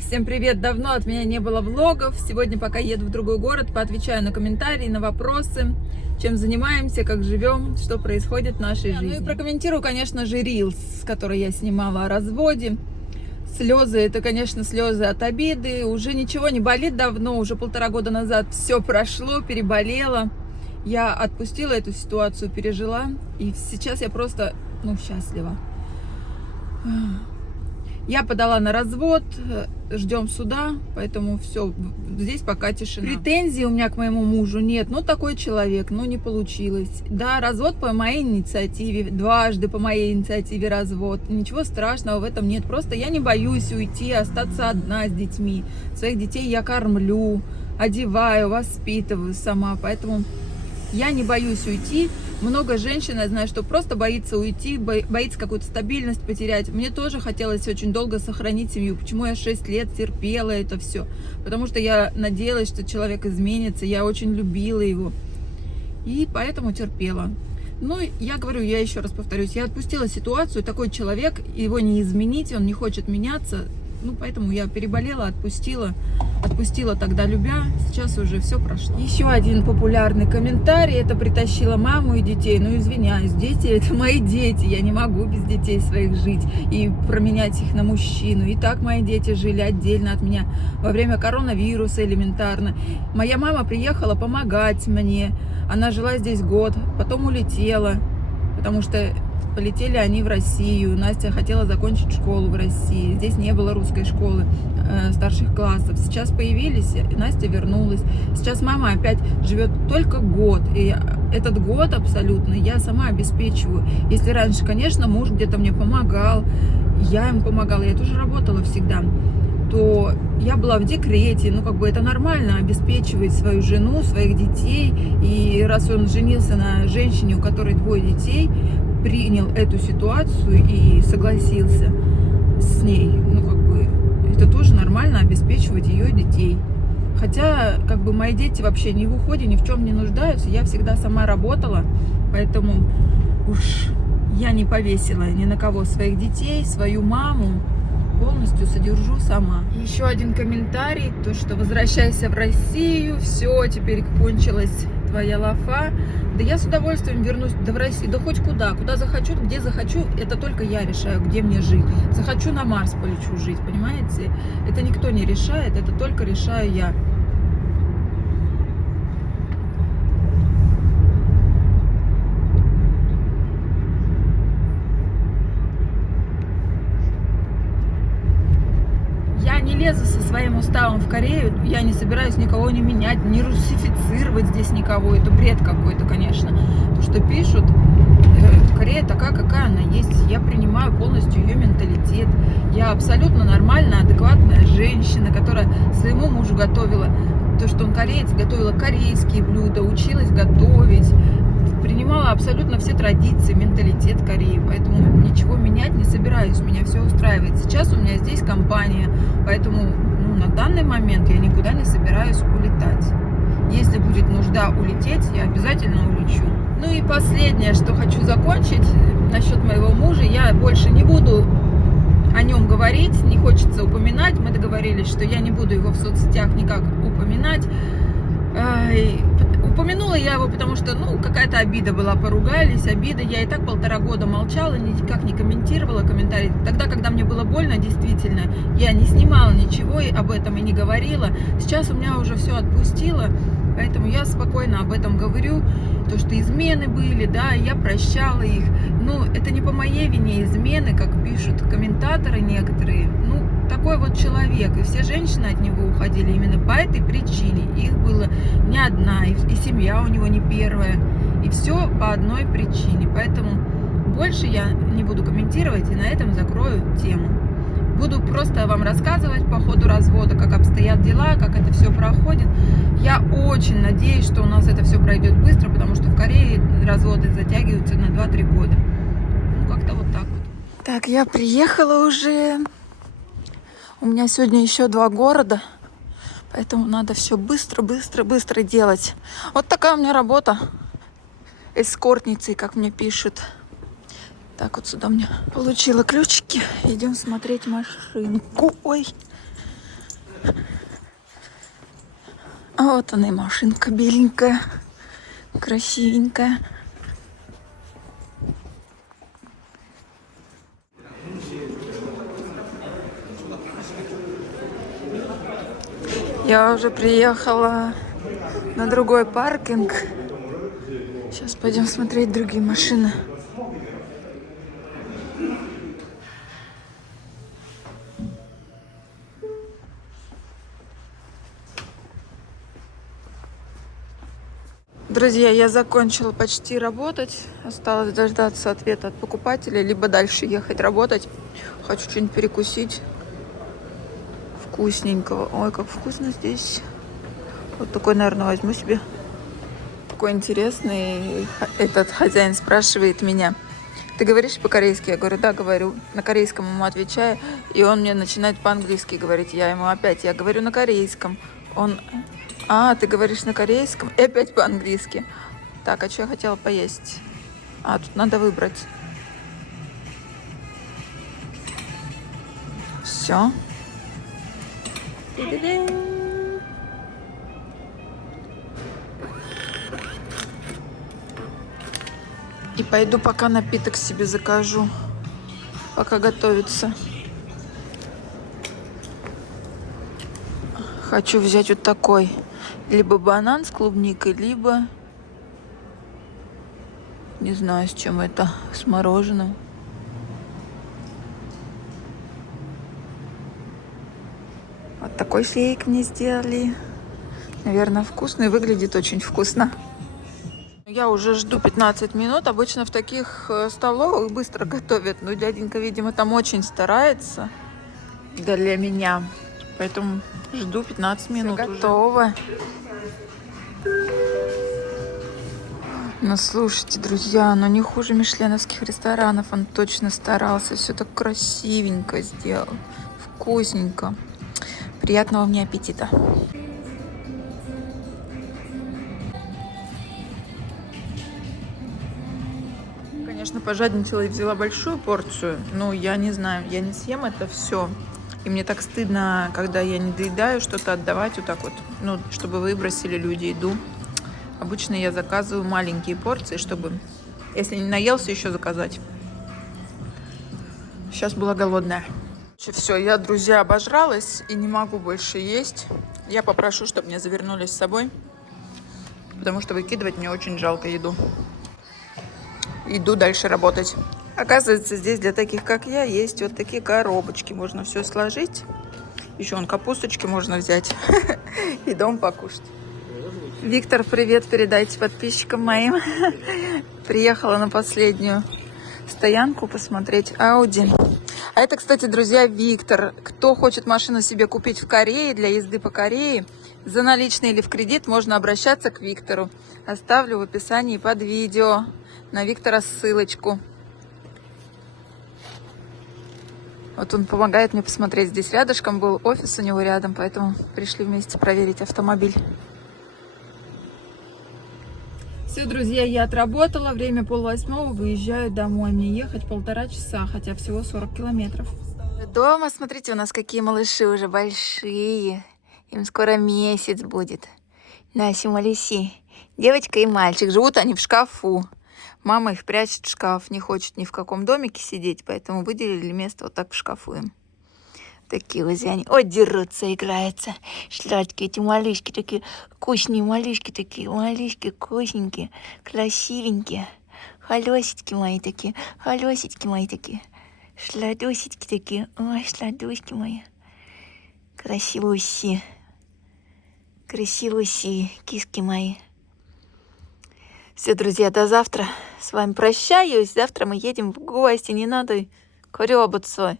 Всем привет! Давно от меня не было влогов. Сегодня, пока еду в другой город, поотвечаю на комментарии, на вопросы, чем занимаемся, как живем, что происходит в нашей жизни. Ну и прокомментирую, конечно же, рилс, который я снимала о разводе. Слезы, это, конечно, слезы от обиды. Уже ничего не болит давно, уже 1,5 года назад все прошло, переболело. Я отпустила эту ситуацию, пережила, и сейчас я просто, счастлива. Я подала на развод, ждем суда, поэтому все, здесь пока тишина. Претензий у меня к моему мужу нет, такой человек, не получилось. Да, развод по моей инициативе, дважды по моей инициативе развод, ничего страшного в этом нет, просто я не боюсь уйти, остаться одна с детьми. Своих детей я кормлю, одеваю, воспитываю сама, поэтому я не боюсь уйти. Много женщин, я знаю, что просто боится уйти, боится какую-то стабильность потерять. Мне тоже хотелось очень долго сохранить семью. Почему я 6 лет терпела это все? Потому что я надеялась, что человек изменится. Я очень любила его. И поэтому терпела. Я говорю, я еще раз повторюсь, я отпустила ситуацию. Такой человек, его не изменить, он не хочет меняться. Поэтому я переболела, отпустила тогда любя, сейчас уже все прошло. Еще один популярный комментарий, это притащила маму и детей. Извиняюсь, дети это мои дети, я не могу без детей своих жить и променять их на мужчину. И так мои дети жили отдельно от меня во время коронавируса элементарно. Моя мама приехала помогать мне, она жила здесь год, потом улетела, потому что полетели они в Россию. Настя хотела закончить школу в России. Здесь не было русской школы старших классов. Сейчас появились, и Настя вернулась. Сейчас мама опять живет только год. И этот год абсолютно я сама обеспечиваю. Если раньше, конечно, муж где-то мне помогал, я ему помогала, я тоже работала всегда, то я была в декрете. Это нормально, обеспечивать свою жену, своих детей. И раз он женился на женщине, у которой 2 детей, принял эту ситуацию и согласился с ней. Это тоже нормально, обеспечивать ее детей. Хотя, мои дети вообще ни в уходе, ни в чем не нуждаются. Я всегда сама работала, поэтому уж я не повесила ни на кого своих детей, свою маму. Полностью содержу сама. Еще один комментарий, то что возвращайся в Россию, все, теперь кончилась твоя лафа. Да я с удовольствием вернусь в Россию, да хоть куда захочу, где захочу, это только я решаю, где мне жить. Захочу, на Марс полечу жить, понимаете? Это никто не решает, это только решаю я. Я не лезу со своим уставом в Корею, я не собираюсь никого не менять, не русифицировать здесь никого, это бред какой-то, конечно. То, что пишут, Корея такая, какая она есть, я принимаю полностью ее менталитет, я абсолютно нормальная, адекватная женщина, которая своему мужу готовила, то, что он кореец, готовила корейские блюда, училась готовить, принимала абсолютно все традиции, менталитет Кореи, поэтому ничего менять не собираюсь, меня все устраивает. Сейчас у меня здесь компания, поэтому на данный момент я никуда не собираюсь улетать. Если будет нужда улететь, я обязательно улечу. И последнее, что хочу закончить насчет моего мужа, я больше не буду о нем говорить, не хочется упоминать, мы договорились, что я не буду его в соцсетях никак упоминать. Упомянула я его, потому что, какая-то обида была, поругались, обида. Я и так 1,5 года молчала, никак не комментировала комментарии. Тогда, когда мне было больно, действительно, я не снимала ничего об этом и не говорила. Сейчас у меня уже все отпустило, поэтому я спокойно об этом говорю. То, что измены были, да, я прощала их. Это не по моей вине измены, как пишут комментаторы некоторые. Такой вот человек, и все женщины от него уходили именно по этой причине. Их было не одна, и семья у него не первая, и все по одной причине. Поэтому больше я не буду комментировать, и на этом закрою тему. Буду просто вам рассказывать по ходу развода, как обстоят дела, как это все проходит. Я очень надеюсь, что у нас это все пройдет быстро, потому что в Корее разводы затягиваются на 2-3 года. Как-то вот так вот. Так, я приехала уже. У меня сегодня еще 2 города, поэтому надо все быстро делать. Вот такая у меня работа эскортницей, как мне пишут. Так, вот сюда мне получила ключики. Идем смотреть машинку. Ой, А вот она и машинка беленькая, красивенькая. Я уже приехала на другой паркинг. Сейчас пойдем смотреть другие машины. Друзья, я закончила почти работать. Осталось дождаться ответа от покупателя, либо дальше ехать работать. Хочу что-нибудь перекусить вкусненького. Ой, как вкусно здесь. Вот такой, наверное, возьму себе. Такой интересный. Этот хозяин спрашивает меня: ты говоришь по-корейски? Я говорю, да, говорю. На корейском ему отвечаю. И он мне начинает по-английски говорить. Я ему опять, я говорю на корейском. Он... А, ты говоришь на корейском и опять по-английски. Так, а что я хотела поесть? А, тут надо выбрать. Все. И пойду пока напиток себе закажу, пока готовится. Хочу взять вот такой. Либо банан с клубникой, либо... Не знаю, с чем это. С мороженым. Вот такой шейк мне сделали. Наверное, вкусный. Выглядит очень вкусно. Я уже жду 15 минут. Обычно в таких столовых быстро готовят. Но дяденька, видимо, там очень старается для меня. Поэтому жду 15 минут. Все готово. Ну, слушайте, друзья, оно не хуже мишленовских ресторанов. Он точно старался. Все так красивенько сделал. Вкусненько. Приятного мне аппетита. Конечно, пожадничала и взяла большую порцию. Но я не знаю, я не съем это все. И мне так стыдно, когда я не доедаю, что-то отдавать вот так вот. Ну, чтобы выбросили люди еду. Обычно я заказываю маленькие порции, чтобы, если не наелся, еще заказать. Сейчас была голодная. Все, я, друзья, обожралась и не могу больше есть. Я попрошу, чтобы мне завернули с собой, потому что выкидывать мне очень жалко еду. Иду дальше работать. Оказывается, здесь для таких, как я, есть вот такие коробочки. Можно все сложить. Еще вон капусточки можно взять и дома покушать. Виктор, привет передайте подписчикам моим. Приехала на последнюю стоянку посмотреть Audi. А это, кстати, друзья, Виктор. Кто хочет машину себе купить в Корее, для езды по Корее, за наличные или в кредит, можно обращаться к Виктору. Оставлю в описании под видео на Виктора ссылочку. Вот он помогает мне посмотреть. Здесь рядышком был офис у него рядом, поэтому пришли вместе проверить автомобиль. Все, друзья, я отработала. Время 7:30. Выезжаю домой. Мне ехать 1,5 часа, хотя всего 40 километров. Дома, смотрите, у нас какие малыши уже большие. Им скоро месяц будет. Наси, малюси. Девочка и мальчик. Живут они в шкафу. Мама их прячет в шкаф. Не хочет ни в каком домике сидеть, поэтому выделили место вот так в шкафу им. Такие вот они. Ой, дерутся, играются. Сладкие эти малышки, такие вкусные малышки, такие малышки вкусненькие, красивенькие. Холосики мои такие, холосики мои такие. Сладусики такие. Ой, сладуськи мои. Красивуси. Красивуси, киски мои. Все, друзья, до завтра. С вами прощаюсь. Завтра мы едем в гости. Не надо корёбаться.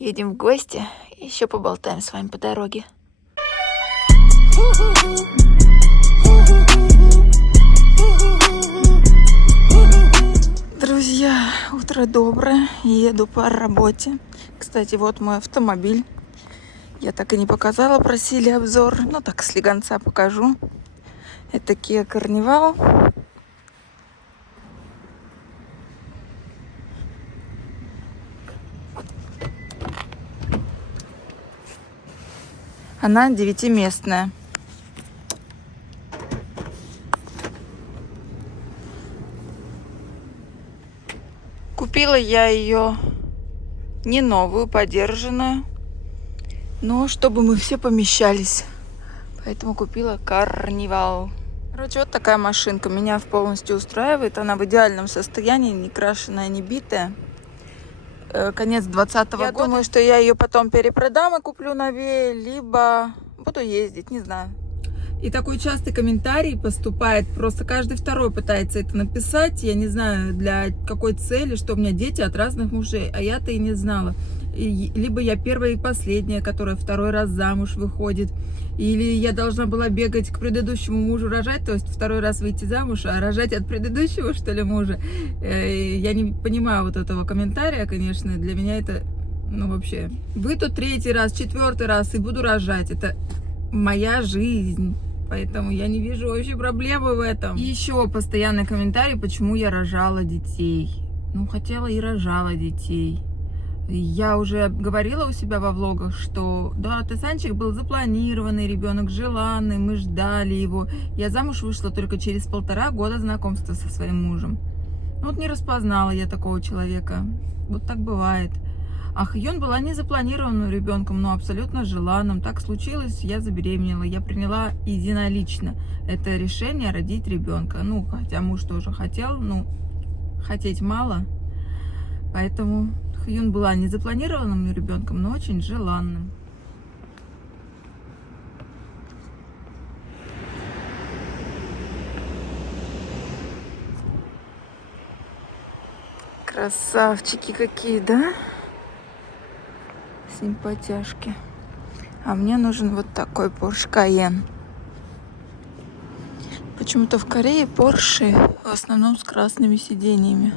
Едем в гости. Еще поболтаем с вами по дороге. Друзья, утро доброе. Еду по работе. Кстати, вот мой автомобиль. Я так и не показала, просили обзор. Ну, так слегонца покажу. Это Kia Carnival. Она 9-местная. Купила я ее не новую, подержанную, но чтобы мы все помещались. Поэтому купила Карнивал. Короче, вот такая машинка. Меня полностью устраивает. Она в идеальном состоянии, не крашеная, не битая. Конец 2020 года. Я думаю, что я ее потом перепродам и куплю новее, либо буду ездить, не знаю. И такой частый комментарий поступает, просто каждый второй пытается это написать, я не знаю, для какой цели, что у меня дети от разных мужей, а я-то и не знала. Либо я первая и последняя, которая второй раз замуж выходит, или я должна была бегать к предыдущему мужу рожать, то есть второй раз выйти замуж, а рожать от предыдущего, что ли, мужа. Я не понимаю вот этого комментария, конечно, для меня это, ну, вообще. Выйду 3-й раз, 4-й раз и буду рожать, это моя жизнь. Поэтому я не вижу вообще проблемы в этом. И еще постоянный комментарий, почему я рожала детей. Ну, хотела и рожала детей. Я уже говорила у себя во влогах, что да, Тесанчик был запланированный ребенок, желанный, мы ждали его. Я замуж вышла только через 1,5 года знакомства со своим мужем. Ну, вот не распознала я такого человека. Вот так бывает. А Хьюн была не запланированным ребенком, но абсолютно желанным. Так случилось, я забеременела. Я приняла единолично это решение родить ребенка. Ну, хотя муж тоже хотел, ну, хотеть мало. Поэтому Хьюн была не запланированным ребенком, но очень желанным. Красавчики какие, да? Симпатяшки. А мне нужен вот такой Porsche Cayenne. Почему-то в Корее Porsche в основном с красными сиденьями.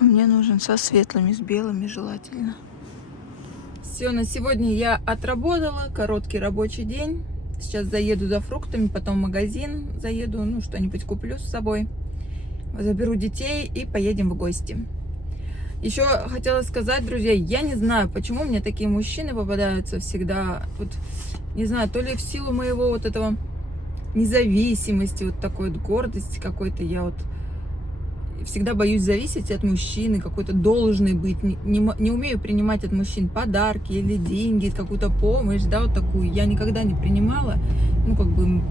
А мне нужен со светлыми, с белыми желательно. Все, на сегодня я отработала. Короткий рабочий день. Сейчас заеду за фруктами, потом в магазин заеду, ну, что-нибудь куплю с собой. Заберу детей и поедем в гости. Еще хотела сказать, друзья, я не знаю, почему мне такие мужчины попадаются всегда, вот, не знаю, то ли в силу моего вот этого независимости, вот такой вот гордости какой-то, я вот всегда боюсь зависеть от мужчины, какой-то должный быть, не умею принимать от мужчин подарки или деньги, какую-то помощь, да, вот такую, я никогда не принимала, ну, как бы,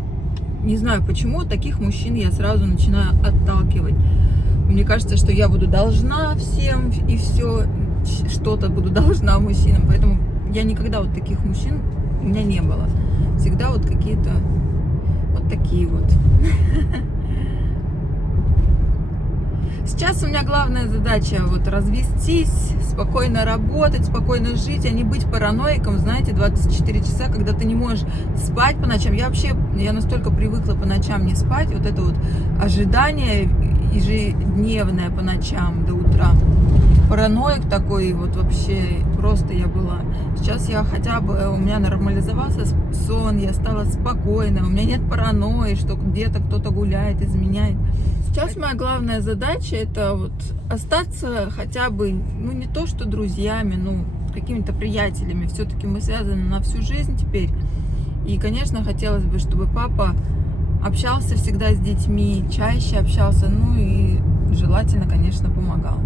не знаю, почему таких мужчин я сразу начинаю отталкивать. Мне кажется, что я буду должна всем и все, что-то буду должна мужчинам. Поэтому я никогда вот таких мужчин у меня не было. Всегда вот какие-то вот такие вот. Сейчас у меня главная задача вот развестись, спокойно работать, спокойно жить, а не быть параноиком, знаете, 24 часа, когда ты не можешь спать по ночам. Я настолько привыкла по ночам не спать, вот это вот ожидание ежедневное по ночам до утра. Параноик такой вот вообще, просто я была. Сейчас я хотя бы, у меня нормализовался сон, я стала спокойной, у меня нет паранойи, что где-то кто-то гуляет, изменяет. Сейчас моя главная задача это вот остаться хотя бы, ну не то что друзьями, ну какими-то приятелями. Все-таки мы связаны на всю жизнь теперь. И, конечно, хотелось бы, чтобы папа общался всегда с детьми, чаще общался, ну и желательно, конечно, помогал.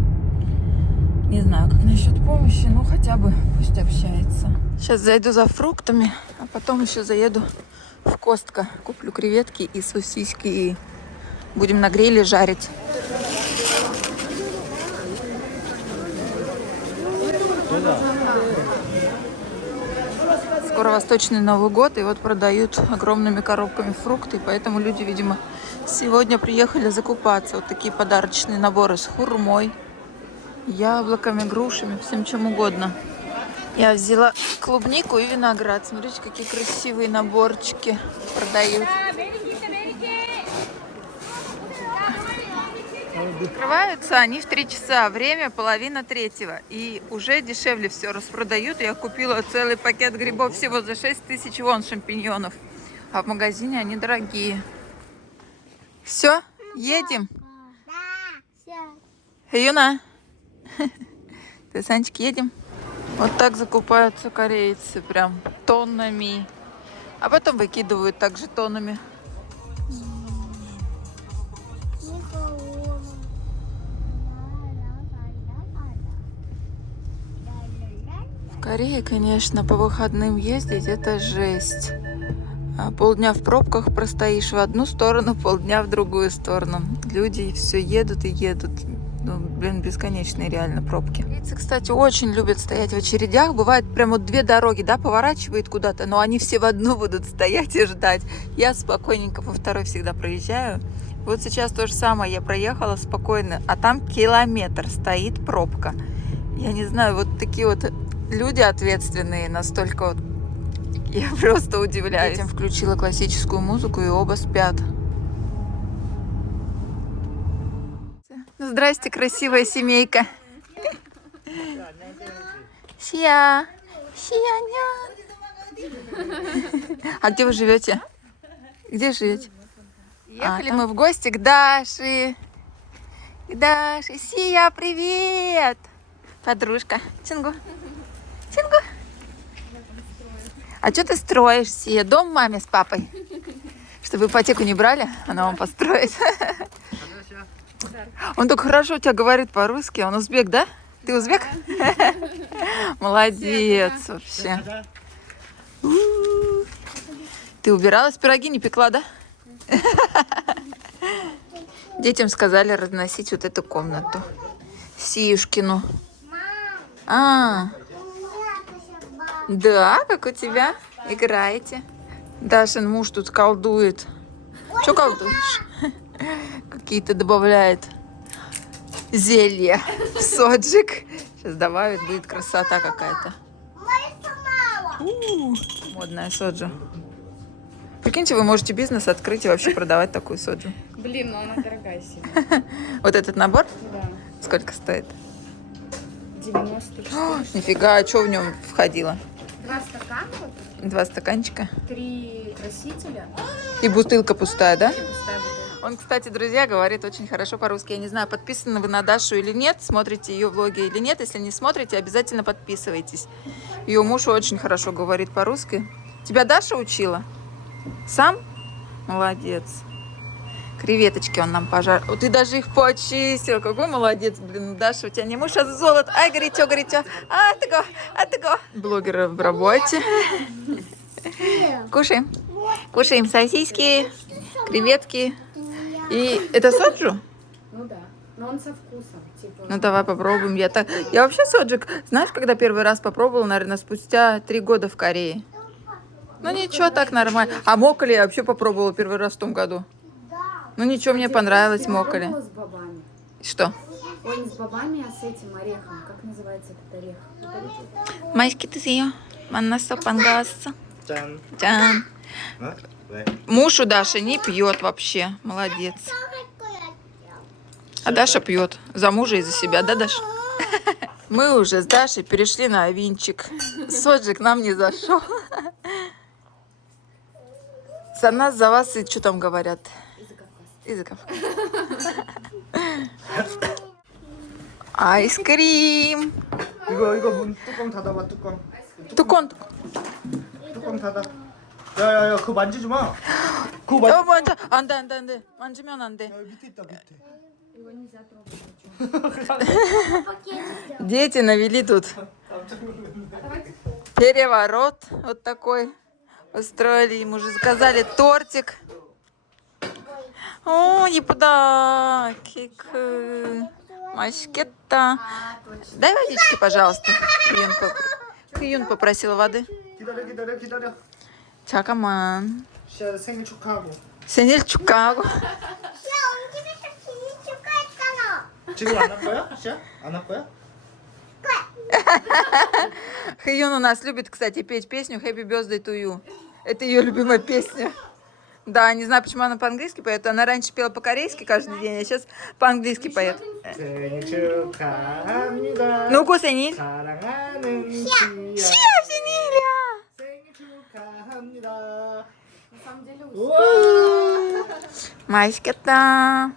Не знаю, как насчет помощи, ну хотя бы пусть общается. Сейчас зайду за фруктами, а потом еще заеду в Костко. Куплю креветки и сосиски и будем на гриле жарить. Скоро Восточный Новый год, и вот продают огромными коробками фрукты, поэтому люди, видимо, сегодня приехали закупаться. Вот такие подарочные наборы с хурмой, яблоками, грушами, всем чем угодно. Я взяла клубнику и виноград. Смотрите, какие красивые наборчики продают. Открываются они в 3 часа, время 2:30. И уже дешевле все распродают. Я купила целый пакет грибов всего за 6000 вон шампиньонов. А в магазине они дорогие. Все, едем? Юна, ты, Санчик, едем? Вот так закупаются корейцы, прям тоннами. А потом выкидывают так жетонами. В Корее, конечно, по выходным ездить это жесть. Полдня в пробках простоишь в одну сторону, полдня в другую сторону. Люди все едут и едут. Ну, блин, бесконечные реально пробки. Корейцы, кстати, очень любят стоять в очередях. Бывает прям вот две дороги, да, поворачивает куда-то, но они все в одну будут стоять и ждать. Я спокойненько по второй всегда проезжаю. Вот сейчас то же самое, я проехала спокойно, а там километр стоит пробка. Я не знаю, вот такие вот люди ответственные настолько вот. Я просто удивляюсь. Детям включила классическую музыку, и оба спят. Ну, здрасте, красивая семейка. Сия. А где вы живете? Где живете? Ехали мы в гости к Даше. Сия, привет! Подружка. Чингу. А что ты строишь, Сия? Дом маме с папой? Чтобы ипотеку не брали, она вам построит. Он только хорошо у тебя говорит по-русски. Он узбек, да? Ты узбек? Молодец вообще. Ты убиралась, пироги не пекла, да? Детям сказали разносить вот эту комнату. Сиюшкину. Да, как у тебя? Играете? Дашин муж тут колдует. Что колдуешь? Какие-то добавляет зелья в соджик. Сейчас добавит, будет красота какая-то. Модная соджу. Прикиньте, вы можете бизнес открыть и вообще продавать такую соджу. Блин, ну она дорогая сильно. Вот этот набор? Да. Сколько стоит? 90 штук. Нифига, а что в нем входило? 2 стакана, 2 стаканчика. 3 красителя И бутылка пустая, да? и пустая бутылка. Он, кстати, друзья, говорит очень хорошо по-русски. Я не знаю, подписаны вы на Дашу или нет, смотрите ее влоги или нет. Если не смотрите, обязательно подписывайтесь. Ее муж очень хорошо говорит по-русски. Тебя Даша учила? Сам? Молодец. Креветочки он нам пожарил. Ты даже их почистил. Какой молодец, блин, Даша, у тебя не муж, а золото. Ай, горячо. А ты го. Блогеры в работе. Кушаем. Кушаем сосиски, креветки. И это соджу? Ну да, но он со вкусом. Типа... Ну давай попробуем. Я вообще соджик, знаешь, когда первый раз попробовала, наверное, спустя 3 года в Корее. Ну ничего, так нормально. А моколи я вообще попробовала первый раз в том году. Ну ничего, мне понравилось моколи. С бобами. Что? Ой, не с бобами, а с этим орехом. Как называется этот орех? Майски ты съел? Маннасо пангасо. 짠. Чан. Муж у Даши не пьет вообще. Молодец. А Даша пьет. За мужа и за себя, да, Даша? Мы уже с Дашей перешли на винчик. Соджик нам не зашел. За нас, за вас и что там говорят? Языков. Айскрим. 이거 문 뚜껑 닫아봐 뚜껑. Тукон. 뚜껑 닫아. 야야야 그거 만지지 마. 그거 만. 만져. 안 돼. 만지면 안 돼. 야, 밑에 있다 밑에. Его нельзя трогать. Дети навели тут переворот вот такой. Устроили, ему уже заказали тортик. О, не подарок. Машкетта. Дай водички, пожалуйста. Хьюн попросила воды. 기다려. 잠깐만. 시아 생일 축하하고. 생일 축하하고. 지금 안 할 거야? 시아? 안 할 거야? Хьюн у нас любит, кстати, петь песню Happy Birthday to You. Это ее любимая песня. Да, не знаю, почему она по-английски поет. Она раньше пела по-корейски каждый день, а сейчас по-английски поет. 생일 축하합니다. Ну-ка, 생일. 사랑하는 Сия, 시아. Синиля. 생일 축하합니다. На самом деле 우와. 맛있겠다.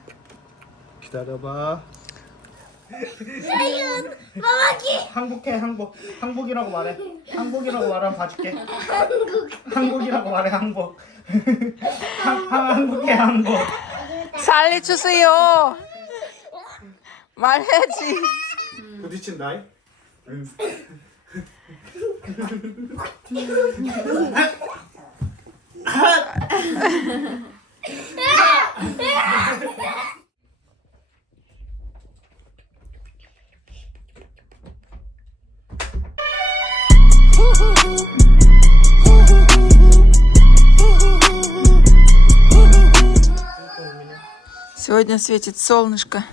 기다려봐. 항복해 항복. 항복이라고 말해. 항복이라고 말하면 봐줄게. 항복이라고 말해 항복. 항복해 항복. 살려주세요. 말해야지. 부딪힌다. 응. Сегодня светит солнышко.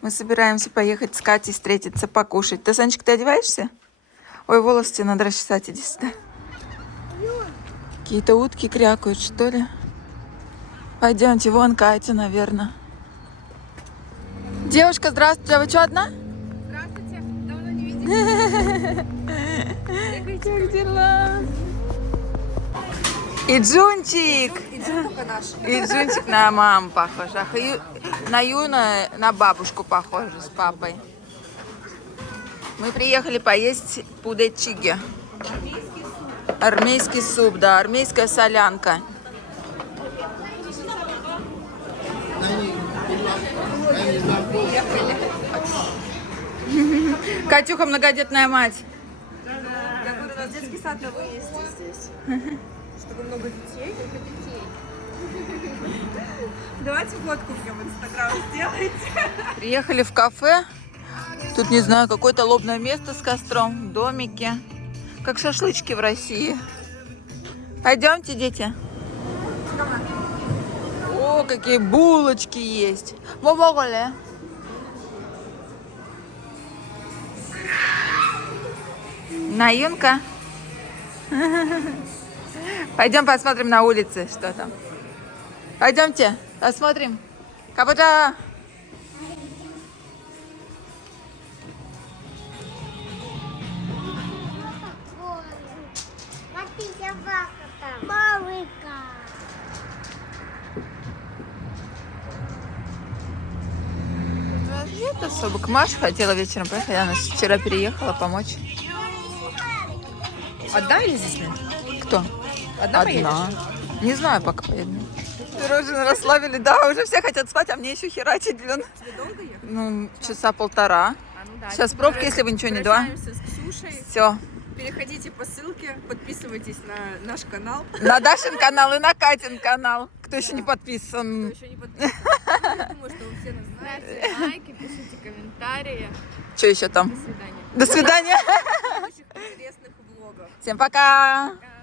Мы собираемся поехать с Катей встретиться, покушать. Ты, Санечка, ты одеваешься? Ой, волосы тебе надо расчесать, иди сюда. Какие-то утки крякают, что ли? Пойдемте, вон Катя, наверное. Девушка, здравствуйте, а вы что, одна? Здравствуйте, давно не виделись. Как дела? И Джунчик! И Джунчик на маму похож. А на Юна на бабушку похожа с папой. Мы приехали поесть пудечиги. Армейский суп, да, армейская солянка. Катюха, многодетная мать. Я говорю, у нас детский сад на выезде здесь. Чтобы много детей. Давайте фотку мне в Инстаграм сделайте. Приехали в кафе. Тут, не знаю, какое-то лобное место с костром, домики. Как шашлычки в России. Пойдемте, дети. О, какие булочки есть. Мобоголе. Наюнка. Пойдем посмотрим на улице, что там. Пойдемте, посмотрим. Капота. Нет особо. К Маше хотела вечером поехать. Она вчера переехала помочь. Одна или здесь нет? Кто? Одна поедешь? Не знаю, пока поеду. Пирожные расслабили, да, уже все хотят спать, а мне еще херачить, блин. Тебе долго ехать? Ну, часа полтора. Ну да. Сейчас пробки, если вы ничего не два. Прощаемся с Ксюшей. Все. Переходите по ссылке, подписывайтесь на наш канал. На Дашин канал и на Катин канал. Кто еще не подписан. Кто еще не подписан. Я думаю, что вы все нас знаете. Ставьте лайки, пишите комментарии. Что еще там? До свидания. До свидания. Очень интересных влогов. Всем пока. Пока.